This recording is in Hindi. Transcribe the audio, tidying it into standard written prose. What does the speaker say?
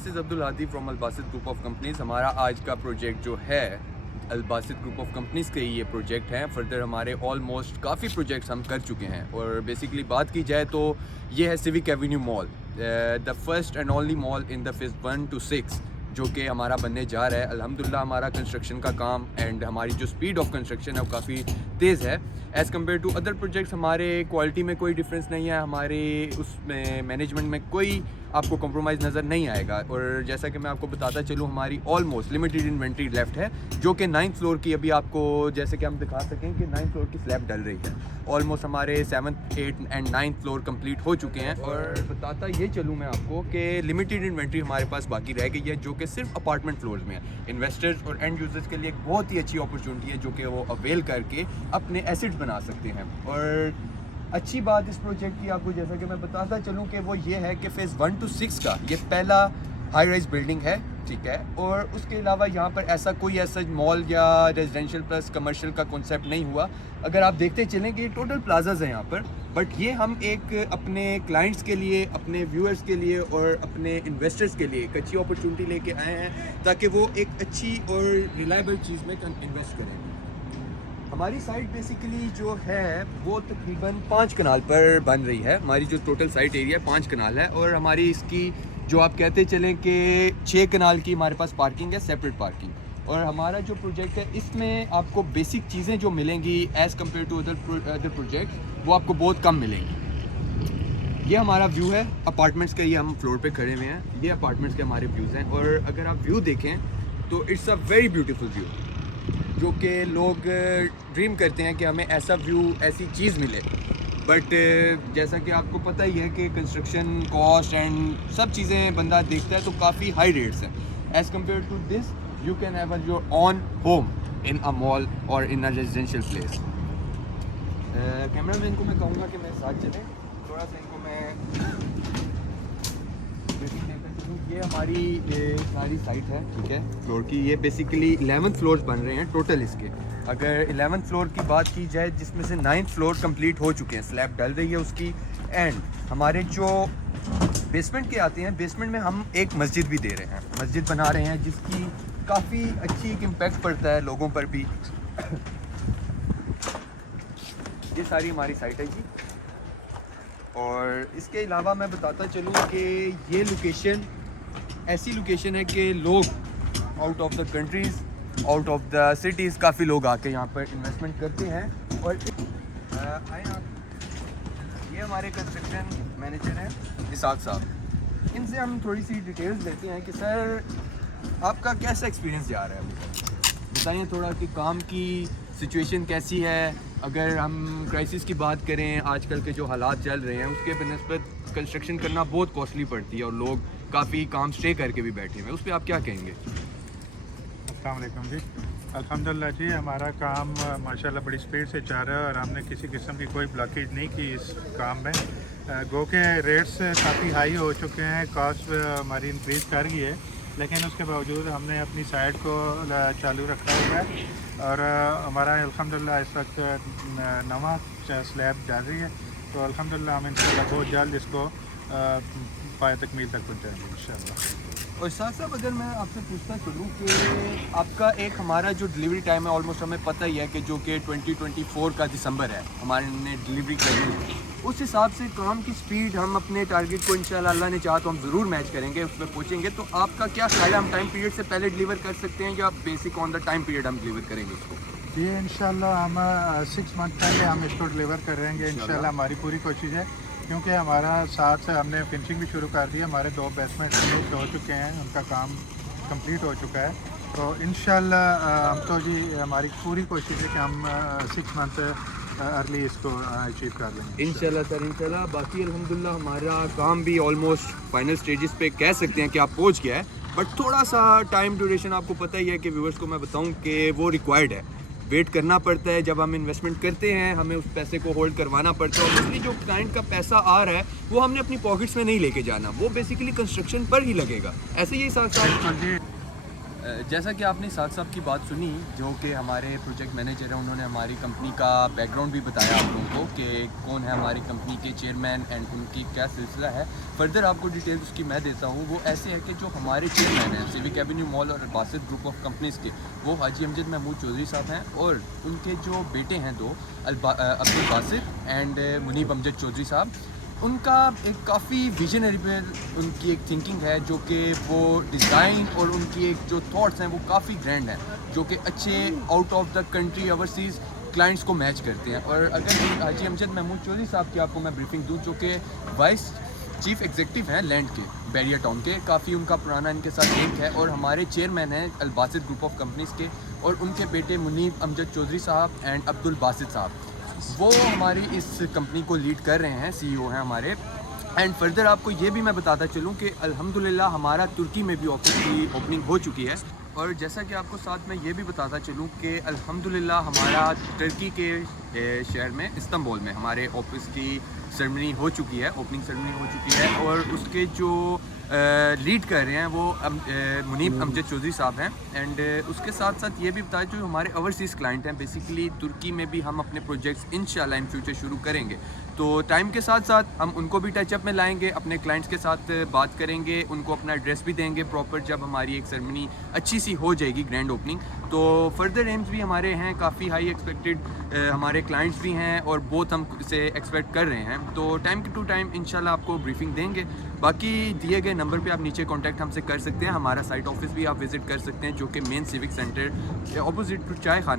This is Abdul Hadi from Albasit group of companies. हमारा आज का प्रोजेक्ट जो है अलबासित ग्रुप ऑफ कंपनीज़ के ये प्रोजेक्ट हैं। फर्दर हमारे ऑलमोस्ट काफ़ी प्रोजेक्ट्स हम कर चुके हैं और बेसिकली बात की जाए तो ये है civic Avenue mall, the first and only mall in the phase 1 to 6 जो कि हमारा बनने जा रहा है। अल्हम्दुलिल्लाह हमारा कंस्ट्रक्शन का काम एंड हमारी जो स्पीड ऑफ कंस्ट्रक्शन है वो काफ़ी तेज़ है as compared to other projects. हमारे क्वालिटी में कोई डिफरेंस नहीं है, हमारे उसमें मैनेजमेंट में कोई आपको कॉम्प्रोमाइज़ नज़र नहीं आएगा। और जैसा कि मैं आपको बताता चलूँ, हमारी ऑलमोस्ट लिमिटेड इन्वेंट्री लेफ़्ट है जो कि 9th फ्लोर की अभी आपको जैसे कि हम दिखा सकें कि 9th फ्लोर की स्लैब डल रही है। ऑलमोस्ट हमारे 7th 8th and 9th floor complete हो चुके हैं। और बताता ये चलूँ मैं आपको कि लिमिटेड इन्वेंट्री हमारे पास बाकी रह गई है जो कि सिर्फ अपार्टमेंट फ्लोर्स में है। इन्वेस्टर्स और एंड यूजर्स के लिए एक बहुत ही अच्छी अपॉर्चुनिटी है जो कि वो अवेल करके अपने एसेट्स बना सकते हैं। और अच्छी बात इस प्रोजेक्ट की आपको जैसा कि मैं बताता चलूँ कि वो ये है कि फेज़ 1 to 6 का ये पहला हाई राइज बिल्डिंग है, ठीक है। और उसके अलावा यहाँ पर ऐसा कोई ऐसा मॉल या रेजिडेंशियल प्लस कमर्शियल का कॉन्सेप्ट नहीं हुआ। अगर आप देखते चलें कि टोटल प्लाजाज हैं यहाँ पर, बट ये हम एक अपने क्लाइंट्स के लिए, अपने व्यूअर्स के लिए और अपने इन्वेस्टर्स के लिए एक अच्छी अपॉर्चुनिटी लेके आए हैं ताकि वो एक अच्छी और रिलायबल चीज़ में इन्वेस्ट करें। हमारी साइट बेसिकली जो है वो तकरीबन 5 कनाल पर बन रही है। हमारी जो टोटल साइट एरिया 5 कनाल है और हमारी इसकी जो आप कहते चलें कि 6 कनाल की हमारे पास पार्किंग है, सेपरेट पार्किंग। और हमारा जो प्रोजेक्ट है इसमें आपको बेसिक चीज़ें जो मिलेंगी as compared to other project वो आपको बहुत कम मिलेंगी। ये हमारा व्यू है अपार्टमेंट्स का, ये हम फ्लोर पे खड़े हुए हैं, ये अपार्टमेंट्स के हमारे व्यूज़ हैं। और अगर आप व्यू देखें तो it's a very beautiful view जो कि लोग ड्रीम करते हैं कि हमें ऐसा व्यू, ऐसी चीज़ मिले। बट जैसा कि आपको पता ही है कि कंस्ट्रक्शन कॉस्ट एंड सब चीज़ें बंदा देखता है तो काफ़ी हाई रेट्स हैं as compared to this. You can have your own home in a mall और in a residential place. Camera man को मैं कहूँगा कि मैं साथ चलें, थोड़ा सा इनको मैं ये हमारी सारी साइट है, ठीक है, फ्लोर की। ये बेसिकली 11th फ्लोर्स बन रहे हैं टोटल इसके। अगर 11th फ्लोर की बात की जाए जिसमें से 9th फ्लोर कंप्लीट हो चुके हैं, स्लैब डल रही है उसकी। एंड हमारे जो बेसमेंट के आते हैं, बेसमेंट में हम एक मस्जिद भी दे रहे हैं, मस्जिद बना रहे हैं जिसकी काफ़ी अच्छी एक इम्पैक्ट पड़ता है लोगों पर भी। ये सारी हमारी साइट है जी। और इसके अलावा मैं बताता चलूँ कि ये लोकेशन ऐसी लोकेशन है कि लोग out of the countries, out of the cities काफ़ी लोग आके यहाँ पर इन्वेस्टमेंट करते हैं। और आए आप, ये हमारे कंस्ट्रक्शन मैनेजर हैं इसाक साहब, इनसे हम थोड़ी सी डिटेल्स लेते हैं कि सर आपका कैसा एक्सपीरियंस जा रहा है, बताइए थोड़ा कि काम की सिचुएशन कैसी है। अगर हम क्राइसिस की बात करें, आजकल के जो हालात चल रहे हैं उसके बनस्बत कंस्ट्रक्शन करना बहुत कॉस्टली पड़ती है और लोग काफ़ी काम स्टे करके भी बैठे हुए हैं, उस पर आप क्या कहेंगे? अस्सलाम वालेकुम जी। अल्हम्दुलिल्लाह जी, हमारा काम माशाल्लाह बड़ी स्पीड से चल रहा है और हमने किसी किस्म की कोई ब्लॉकेज नहीं की इस काम में। गो के रेट्स काफ़ी हाई हो चुके हैं, कॉस्ट हमारी इंक्रीज़ कर गई है, लेकिन उसके बावजूद हमने अपनी साइट को चालू रखा हुआ है। और हमारा अल्हम्दुलिल्लाह इस वक्त नवा स्लैब डाल रही है, तो अल्हम्दुलिल्लाह हम इंशाल्लाह बहुत जल्द इसको पाए तकमील तक पहुँचाएंगे इंशाल्लाह। और साथ साथ अगर मैं आपसे पूछना चलूँ कि आपका एक हमारा जो डिलीवरी टाइम है ऑलमोस्ट हमें पता ही है कि जो कि 2024 का दिसंबर है हमारे ने डिलीवरी करनी है, उस हिसाब से काम की स्पीड हम अपने टारगेट को इंशाल्लाह अल्लाह ने चाहा तो हम ज़रूर मैच करेंगे, उसमें पहुँचेंगे। तो आपका क्या ख्याल है, हम टाइम पीरियड से पहले डिलीवर कर सकते हैं या basic on the time period हम डिलीवर करेंगे उसको? ये इंशाल्लाह हम 6 मंथ पहले हम इसको डिलीवर करेंगे इंशाल्लाह। हमारी पूरी कोशिश है, क्योंकि हमारा साथ से हमने फिनिशिंग भी शुरू कर दी है। हमारे 2 बेसमेंट फिनिश हो चुके हैं, उनका काम कंप्लीट हो चुका है। तो इंशाल्लाह हम तो जी हमारी पूरी कोशिश है कि हम 6 मंथ अर्ली इसको अचीव कर लेंगे इंशाल्लाह सर, इंशाल्लाह। बाकी अल्हम्दुलिल्लाह हमारा काम भी ऑलमोस्ट फाइनल स्टेजेस पे कह सकते हैं कि आप पहुंच गया है, बट थोड़ा सा टाइम ड्यूरेशन आपको पता ही है कि व्यूअर्स को मैं बताऊं कि वो रिक्वायर्ड है, वेट करना पड़ता है। जब हम इन्वेस्टमेंट करते हैं हमें उस पैसे को होल्ड करवाना पड़ता है और इसलिए जो क्लाइंट का पैसा आ रहा है वो हमने अपनी पॉकेट्स में नहीं लेके जाना, वो बेसिकली कंस्ट्रक्शन पर ही लगेगा। ऐसे ही साथ साथ जी जैसा कि आपने साथ साहब की बात सुनी, जो कि हमारे प्रोजेक्ट मैनेजर हैं, उन्होंने हमारी कंपनी का बैकग्राउंड भी बताया आप लोगों को कि कौन है हमारी कंपनी के चेयरमैन एंड उनकी क्या सिलसिला है। फर्दर आपको डिटेल्स उसकी मैं देता हूँ। वो ऐसे है कि जो हमारे चेयरमैन हैं सिविक एवेन्यू मॉल और अलबासित ग्रुप ऑफ कंपनीज़ के, वो हाजी अमजद महमूद चौधरी साहब हैं, और उनके जो बेटे हैं दो, अब्दुल बासित एंड मुनीब अमजद चौधरी साहब, उनका एक काफ़ी विजनरी पे उनकी एक थिंकिंग है, जो कि वो डिज़ाइन और उनकी एक जो थॉट्स हैं वो काफ़ी ग्रैंड हैं, जो कि अच्छे out of the country overseas clients को मैच करते हैं। और अगर हाजी अमजद महमूद चौधरी साहब की आपको मैं ब्रीफिंग दूँ, जो कि वाइस चीफ एग्जीक्यूटिव हैं लैंड के, बैरिया टाउन के, काफ़ी उनका पुराना इनके साथ लिंक है, और हमारे चेयरमैन हैं अलबासित ग्रुप ऑफ कंपनीज़ के, और उनके बेटे मुनीब अमजद चौधरी साहब एंड अब्दुल बासित साहब, वो हमारी इस कंपनी को लीड कर रहे हैं, सीईओ हैं हमारे। एंड फर्दर आपको ये भी मैं बताता चलूँ कि अल्हम्दुलिल्लाह हमारा तुर्की में भी ऑफिस की ओपनिंग हो चुकी है। और जैसा कि आपको साथ में ये भी बताता चलूँ कि अल्हम्दुलिल्लाह हमारा तुर्की के शहर में इस्तांबुल में हमारे ऑफिस की सेरेमनी हो चुकी है, ओपनिंग सेरेमनी हो चुकी है, और उसके जो लीड कर रहे हैं वो मुनीब अमजद चौधरी साहब हैं। एंड उसके साथ साथ ये भी बताया, जो हमारे ओवरसीज़ क्लाइंट हैं, बेसिकली तुर्की में भी हम अपने प्रोजेक्ट्स इंशाल्लाह इन फ्यूचर शुरू करेंगे। तो टाइम के साथ साथ हम उनको भी टचअप में लाएंगे, अपने क्लाइंट्स के साथ बात करेंगे, उनको अपना एड्रेस भी देंगे प्रॉपर, जब हमारी एक सेरेमनी अच्छी सी हो जाएगी, ग्रैंड ओपनिंग। तो फर्दर एम्स भी हमारे हैं, काफ़ी हाई एक्सपेक्टेड हमारे क्लाइंट्स भी हैं, और बोथ हम से एक्सपेक्ट कर रहे हैं। तो टाइम टू टाइम इंशाल्लाह आपको ब्रीफिंग देंगे। बाकी दिए गए नंबर पे आप नीचे कांटेक्ट हमसे कर सकते हैं। हमारा साइट ऑफिस भी आप विज़िट कर सकते हैं, जो कि main civic centre opposite to चाय खाना